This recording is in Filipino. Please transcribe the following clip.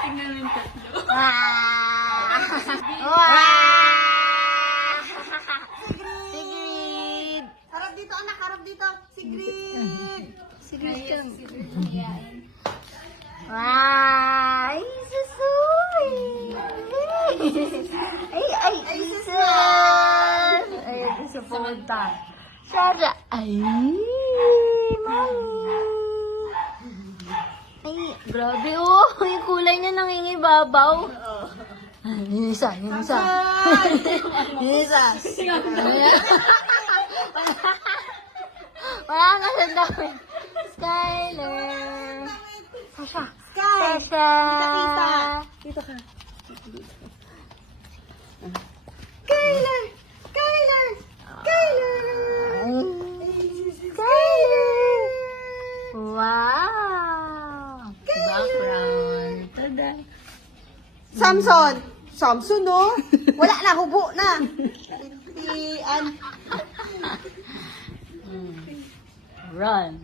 Tingnan mo yung tatlo. Sigrid! Harap dito, anak. Harap dito. Sigrid. Sigrid ka. Siyain. Ay, susuy! Ay, susuy! Ay, gusto pumunta. Sara! Ay, mami! Ay, grabe oh! Yung kulay niya nangingibabaw. Yun isa, yun isa. Yun isa. Wala na sa dami. Skyler! Sasha! Sky. Sasha! Kita-kita. Dito ka. Kyler! Kyler! Kyler! Skyler! Wow! Background. Tada! Samson! Samson, no? Wala na, hubo na. Run!